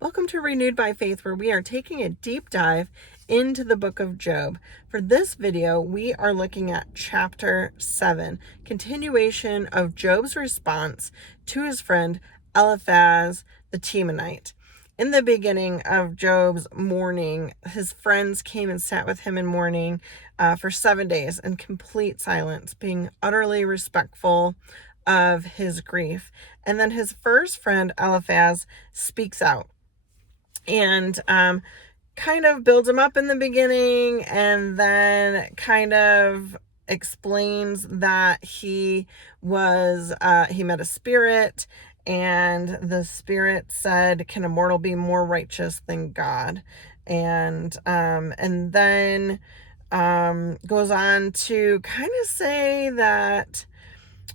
Welcome to Renewed by Faith, where we are taking a deep dive into the book of Job. For this video, we are looking at chapter 7, continuation of Job's response to his friend Eliphaz the Temanite. In the beginning of Job's mourning, his friends came and sat with him in mourning for 7 days in complete silence, being utterly respectful of his grief. And then his first friend Eliphaz speaks out and kind of builds him up in the beginning, and then kind of explains that he met a spirit, and the spirit said, "Can a mortal be more righteous than God?" And then goes on to kind of say that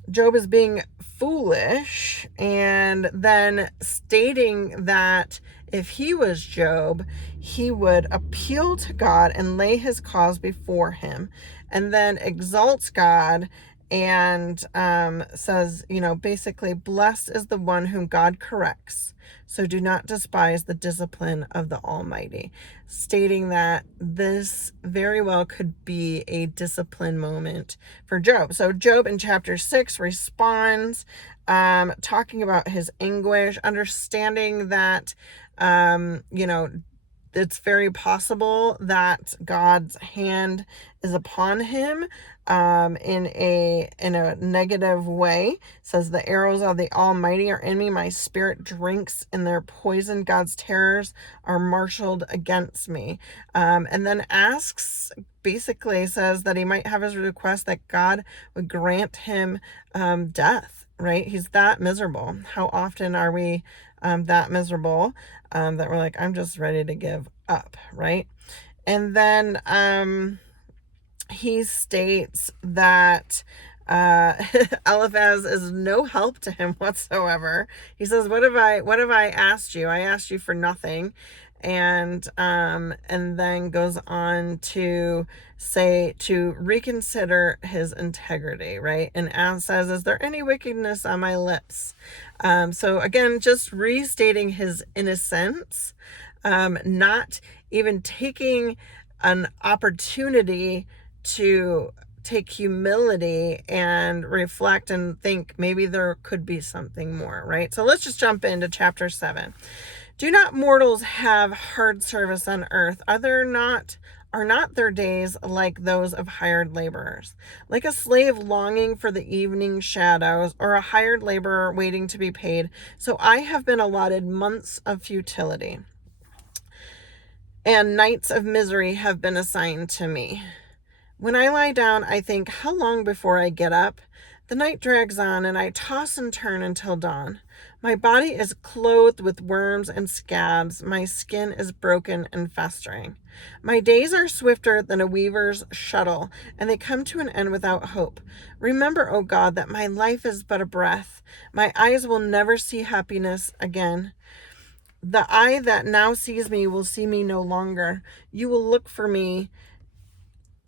Job is being foolish, and then stating that if he was Job, he would appeal to God and lay his cause before him, and then exalts God and says, basically, blessed is the one whom God corrects, so do not despise the discipline of the Almighty, stating that this very well could be a discipline moment for Job. So Job in chapter 6 responds, talking about his anguish, understanding that, it's very possible that God's hand is upon him in a negative way. Says, the arrows of the Almighty are in me, my spirit drinks in their poison, God's terrors are marshaled against me. And then basically says that he might have his request that God would grant him death, right? He's that miserable. How often are we that miserable that we're like, I'm just ready to give up, right? And then he states that Eliphaz is no help to him whatsoever. He says, what have I asked you? I asked you for nothing. And then goes on to say to reconsider his integrity, right? And says, is there any wickedness on my lips? So again, just restating his innocence, not even taking an opportunity to take humility and reflect and think maybe there could be something more, right? So let's just jump into chapter 7. Do not mortals have hard service on earth? Are not their days like those of hired laborers? Like a slave longing for the evening shadows, or a hired laborer waiting to be paid, so I have been allotted months of futility, and nights of misery have been assigned to me. When I lie down, I think, how long before I get up? The night drags on, and I toss and turn until dawn. My body is clothed with worms and scabs. My skin is broken and festering. My days are swifter than a weaver's shuttle, and they come to an end without hope. Remember, O God, that my life is but a breath. My eyes will never see happiness again. The eye that now sees me will see me no longer. You will look for me,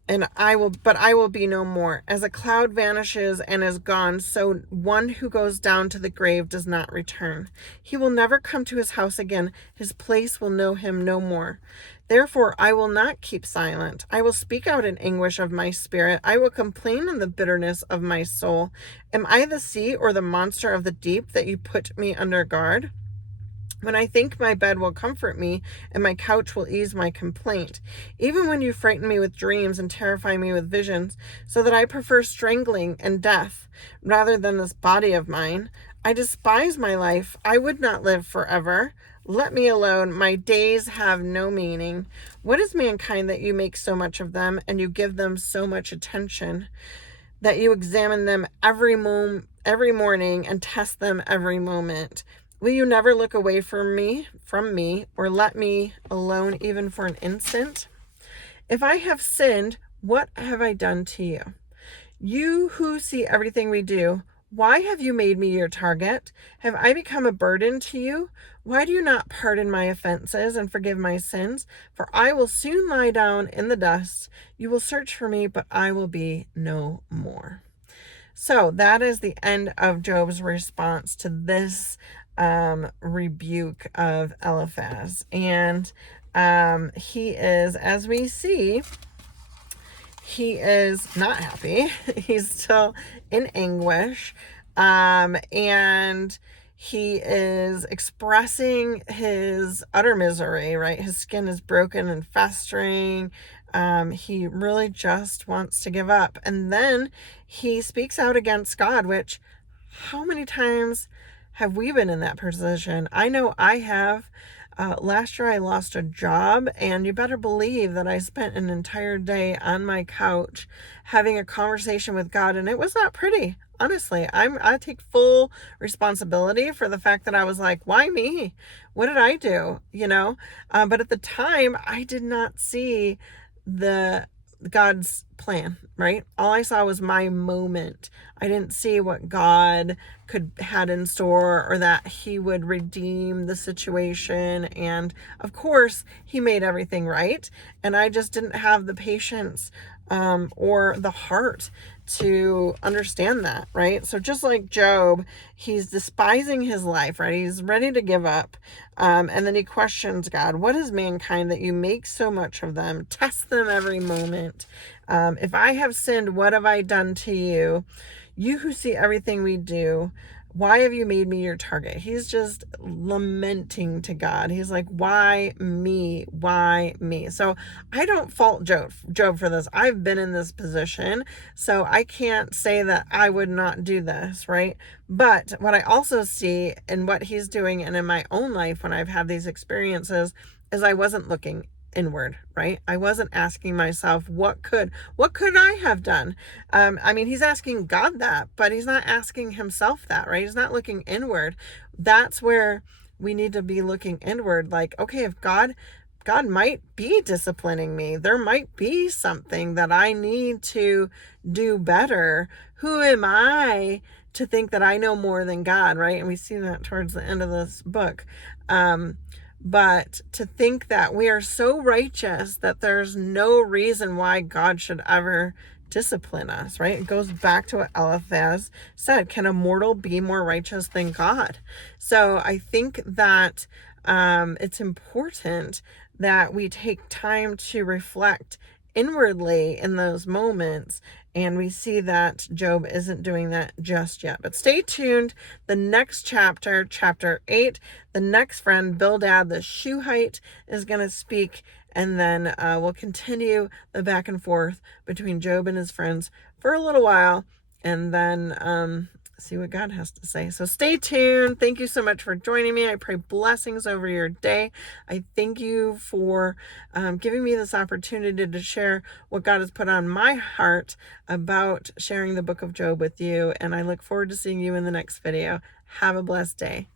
but I will be no more. As a cloud vanishes and is gone, so one who goes down to the grave does not return. He will never come to his house again. His place will know him no more. Therefore, I will not keep silent. I will speak out in anguish of my spirit. I will complain in the bitterness of my soul. Am I the sea or the monster of the deep that you put me under guard? When I think my bed will comfort me and my couch will ease my complaint, even when you frighten me with dreams and terrify me with visions, so that I prefer strangling and death rather than this body of mine. I despise my life. I would not live forever. Let me alone. My days have no meaning. What is mankind that you make so much of them, and you give them so much attention, that you examine them every morning and test them every moment? Will you never look away from me, or let me alone even for an instant? If I have sinned, what have I done to you? You who see everything we do, why have you made me your target? Have I become a burden to you? Why do you not pardon my offenses and forgive my sins? For I will soon lie down in the dust. You will search for me, but I will be no more. So that is the end of Job's response to this rebuke of Eliphaz. And he is, as we see, he is not happy. He's still in anguish. And he is expressing his utter misery, right? His skin is broken and festering. He really just wants to give up. And then he speaks out against God, which, how many times have we been in that position? I know I have. Last year I lost a job, and you better believe that I spent an entire day on my couch having a conversation with God, and it was not pretty. Honestly, I take full responsibility for the fact that I was like, why me? What did I do? But at the time I did not see the God's plan, right? All I saw was my moment. I didn't see what God had in store, or that he would redeem the situation. And of course, he made everything right. And I just didn't have the patience or the heart to understand that, right? So just like Job, he's despising his life, right? He's ready to give up. And then he questions God. What is mankind that you make so much of them? Test them every moment. If I have sinned, what have I done to you? You who see everything we do, why have you made me your target? He's just lamenting to God. He's like, why me? Why me? So I don't fault Job for this. I've been in this position, so I can't say that I would not do this, right? But what I also see in what he's doing and in my own life when I've had these experiences is I wasn't looking inward, right? I wasn't asking myself, what could I have done? He's asking God that, but he's not asking himself that, right? He's not looking inward. That's where we need to be looking inward. Like, okay, if God might be disciplining me, there might be something that I need to do better. Who am I to think that I know more than God, right? And we see that towards the end of this book. But to think that we are so righteous that there's no reason why God should ever discipline us, right? It goes back to what Eliphaz said. Can a mortal be more righteous than God? So I think that it's important that we take time to reflect inwardly in those moments. And we see that Job isn't doing that just yet. But stay tuned. The next chapter, chapter 8, the next friend, Bildad the Shuhite, is going to speak. And then we'll continue the back and forth between Job and his friends for a little while. And then see what God has to say. So stay tuned. Thank you so much for joining me. I pray blessings over your day. I thank you for giving me this opportunity to share what God has put on my heart about sharing the book of Job with you. And I look forward to seeing you in the next video. Have a blessed day.